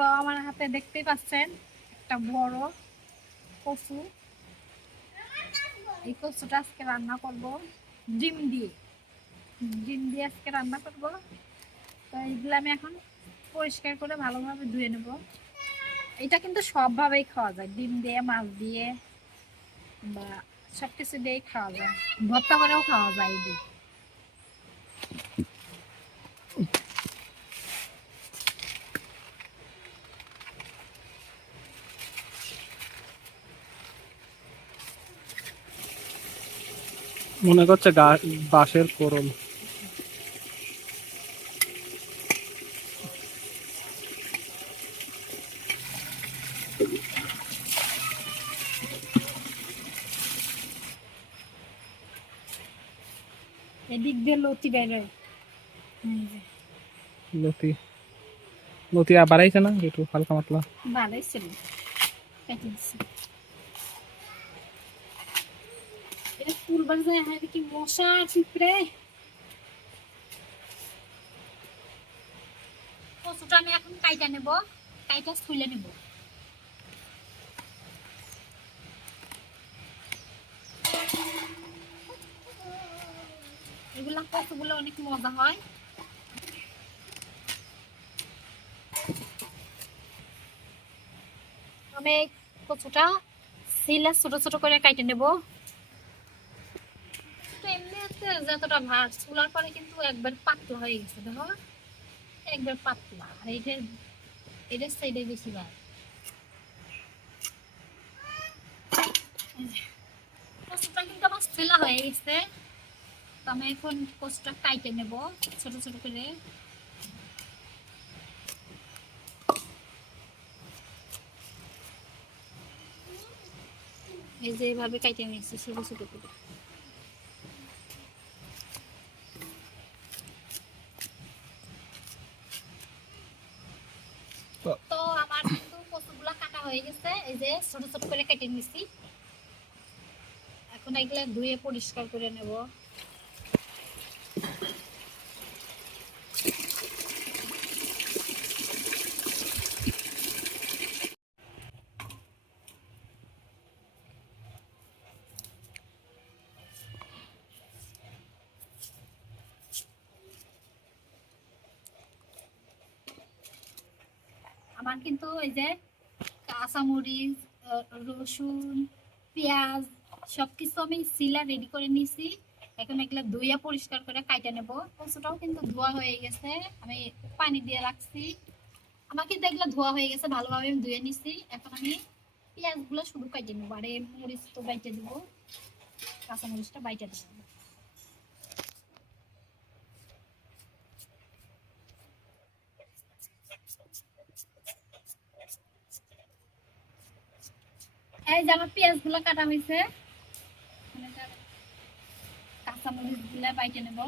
তো আমার হাতে দেখতেই পাচ্ছেন একটা বড় কচু। এই কচুটা আজকে রান্না করব ডিম দিয়ে। আজকে রান্না করব। তো এইগুলো আমি এখন পরিষ্কার করে ভালোভাবে ধুয়ে নেব। এটা কিন্তু সবভাবেই খাওয়া যায়, ডিম দিয়ে, মাছ দিয়ে বা সবকিছু দিয়েই খাওয়া যায়, ভর্তা করেও খাওয়া যায়। মনে করছে বাঁশের কোরল। এদিক দিয়ে লতি বেরোয়। লতি লতি আর বাড়াইছে না একটু হালকা মাতলা? ভালোই ছিল, কেটে দিচ্ছি। এটা ফুল বাজায় হয় কি মশা পিঁপড়ে। কচুটা আমি এখন কাইটা নেব, কাইটা ছুলে নেব। এগুলা কচুগুলো অনেক মজা হয়। আমি কচুটা ছিলে ছোট ছোট করে কাইটে নেব। এমনি আছে যতটা ভাত চুলার পরে কিন্তু একবার পাতলা হয়ে গেছে, দেখো একবার পাতলা। আর এটার সাইডে বেশি ভাত। কচুটা কিন্তু আমার ছেলা হয়ে গেছে। তো আমি এখন কচুটা কাইটে নেব ছোট ছোট করে। এই যে এভাবে কাইটে নিয়েছি ছোট ছোট করে। তো আমার কিন্তু কচুগুলা কাটা হয়ে গেছে, এই যে ছোট ছোট করে কেটে নিয়েছি। এখন এগুলা ধুয়ে পরিষ্কার করে নেব। আমার কিন্তু এই যে কাঁচামরিচ, রসুন, পেঁয়াজ সবকিছু আমি সিলা রেডি করে নিয়েছি। এখন এগুলা ধুইয়া পরিষ্কার করে কাইটা নেব। কচুটাও কিন্তু ধোয়া হয়ে গেছে, আমি পানি দিয়ে রাখছি। আমার কিন্তু এগুলো ধোয়া হয়ে গেছে, ভালোভাবে আমি ধুয়ে নিছি। এখন আমি পেঁয়াজ গুলো শুধু কাইটে নেবো, আর মরিচ তো বাইটে দিব, কাঁচামরিচটা বাইটে দেবো। এই যে আমার পেঁয়াজ গুলো কাটা হয়েছে, কাঁচামরিচ গুলা বাইটে নেব।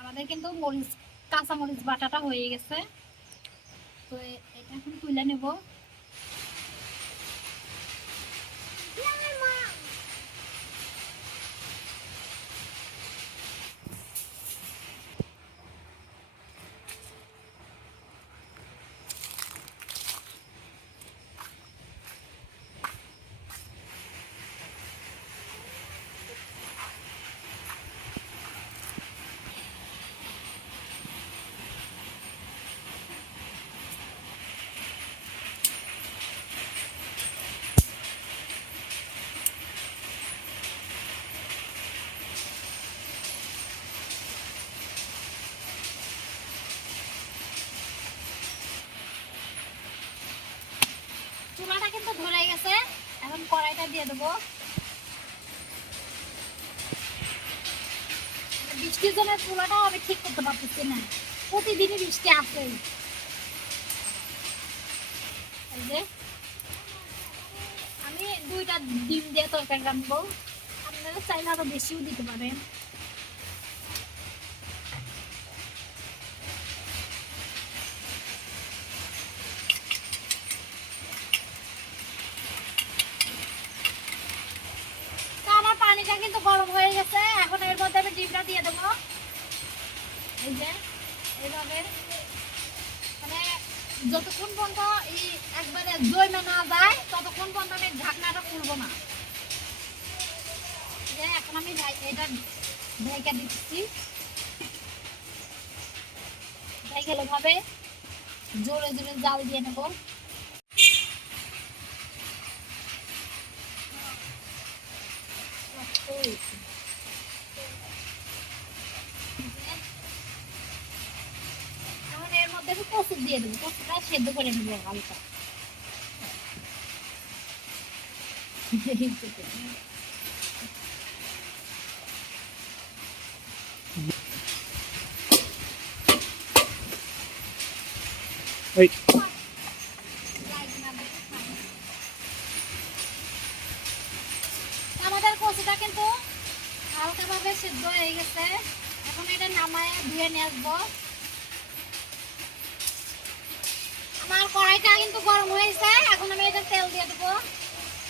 আমাদের কিন্তু মরিচ, কাঁচামরিচ বাটাটা হয়ে গেছে। তো এটা এখন তুলে নেব। চুলাটা কিন্তু ধরে গেছে, এখন কড়াইটা দিয়ে দেবো। বৃষ্টির জন্য চুলাটাও আমি ঠিক করতে পারতেছি না, প্রতিদিনই বৃষ্টি আসে। এই যে আমি 2টা ডিম দিয়ে তরকারি রাখবো। আপনারা আপনারা চাইলে আরো বেশিও দিতে পারেন। তো আমার পানিটা কিন্তু গরম হয়ে গেছে, এখন এর মধ্যে আমি ডিমটা দিয়ে দেবো। এই যে এইভাবে, মানে যতক্ষণ পর্যন্ত এই একবারে জমে না যায় ততক্ষণ পর্যন্ত আমি ঢাকনাটা খুলবো না। যে এখন আমি এটা ঢেকে দিচ্ছি, ঢেকে ভাবে জোরে জোরে জাল দিয়ে নেব। এখন এর মধ্যে আমি কচু দিয়ে দেবো, কচুটা সেদ্ধ করে নেবো হালকা। ওই আমাদের কচুটা কিন্তু হালকা ভাবে সেদ্ধ হয়ে গেছে, এখন এটা নামায় ধুয়ে নিয়ে আসবো। আমার কড়াইটা কিন্তু গরম হয়েছে, এখন আমি এটা তেল দিয়ে দেবো,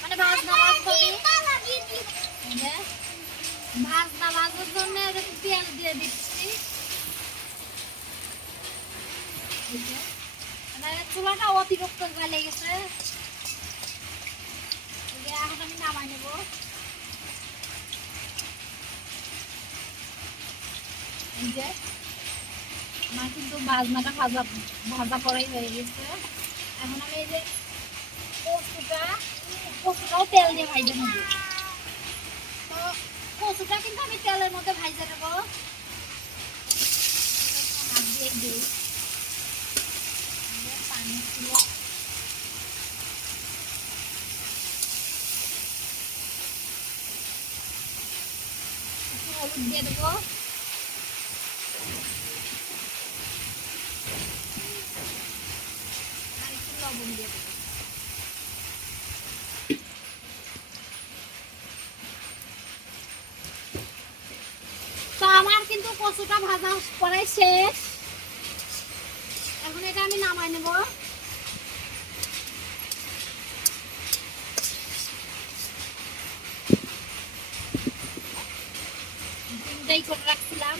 মানে ভাজনা ভাজবো। ভাজনা ভাজার জন্য তেল দিয়ে দিচ্ছি। মানে চুলাটা অতিরিক্ত জ্বালে গেছে, এখন আমি নামাই নেব। আমার কিন্তু ভাজনাটা ভাজা ভাজা করাই হয়ে গেছে, এখন আমি এই যে কচুটাও তেল দিয়ে ভাজে নেব। তো কচুটা কিন্তু আমি তেলের মধ্যে ভাজে নেব, হাত দিয়ে দিই। পানি ছিল, একটু হলুদ দিয়ে দেবো, আর একটু লবণ দিয়ে দেবো। তো আমার কিন্তু কচুটা ভাজা করাই শেষ, এখন এটা আমি নামাই নেব। ডিমটাই করে রাখছিলাম,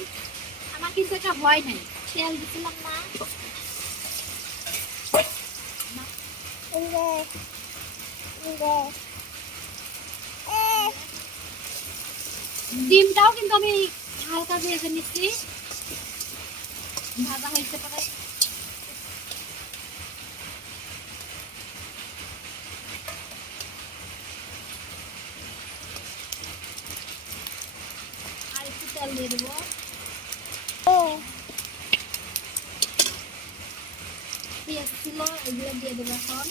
আমার কিন্তু এটা হয় নাই, তেল দিছিলাম না। ডিমটাও কিন্তু আমি হালকা ভেজে নিচ্ছি, ভাজা হয়েছে পরে আর একটু তেল দিয়ে দেবো। পেঁয়াজ ছিল এগুলো দিয়ে দেবো এখন।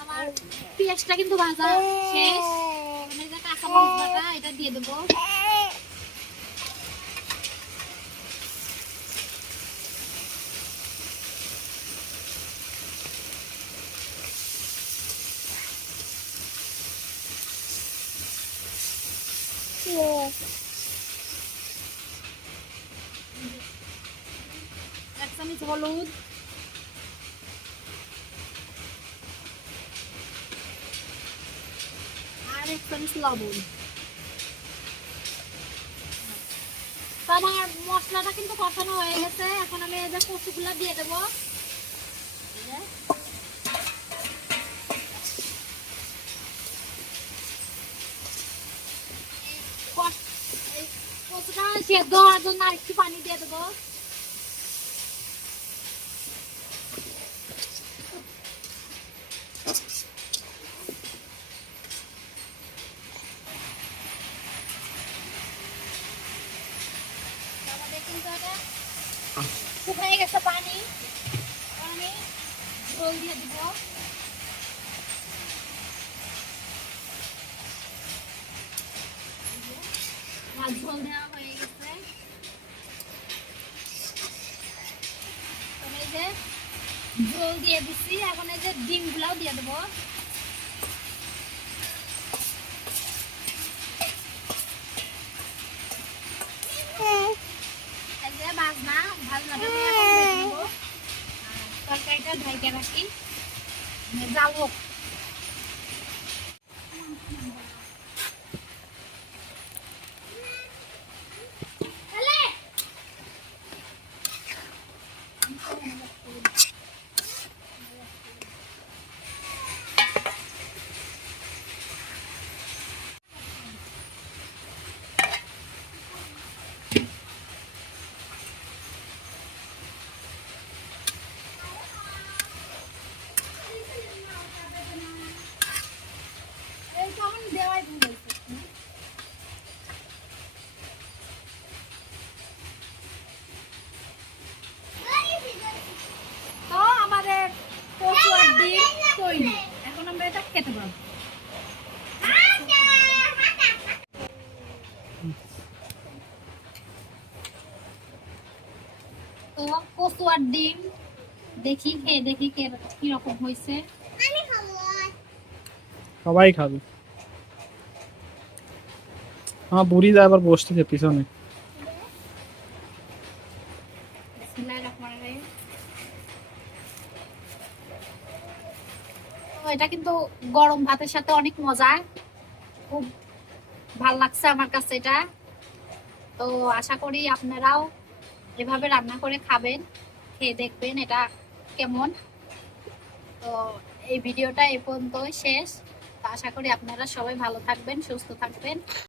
আমার পেঁয়াজটা কিন্তু ভাজা শেষ, মানে যে কাঁচা মরিচ বাটা এটা দিয়ে দেবো। এক চামচ হলুদ, আর এক চামচ লবণ। তো আমার মশলাটা কিন্তু কষানো হয়ে গেছে, এখন আমি এই যে কচুগুলা দিয়ে দেবো। কচুটা সেদ্ধ হওয়ার জন্য আর একটু পানি দিয়ে দেবো। আমাদের কিন্তু এটা শুকিয়ে গেছে পানি, আমি ঝোল দিয়ে দিব। ঝোল দেওয়া হয়ে গেছে, ঝোল দিয়ে দিচ্ছি, এখন এই যে ডিমগুলাও দিয়ে দেবো। এই যে ভাজনাটা দিয়ে এখন দিয়ে দেবো। আর তরকারিটা ঢাইকে রাখি, জাল হোক। এই কেমন দেওয়াই ভুল হয়েছে। তো আমাদের কচু আর ডিম তৈরি, এখন আমরা এটা খেতে পারবো। তো কচু আর ডিম দেখি খেয়ে দেখি কিরকম হয়েছে। সবাই খাবে। আমার বুড়ি যা আবার বসতেছে পিছনে। তো এটা কিন্তু গরম ভাতের সাথে অনেক মজা, খুব ভাল লাগছে আমার কাছে এটা। তো আশা করি আপনারাও এভাবে রান্না করে খাবেন, খেয়ে দেখবেন এটা কেমন। তো এই ভিডিওটা এই পর্যন্তই শেষ। তো আশা করি আপনারা সবাই ভালো থাকবেন, সুস্থ থাকবেন।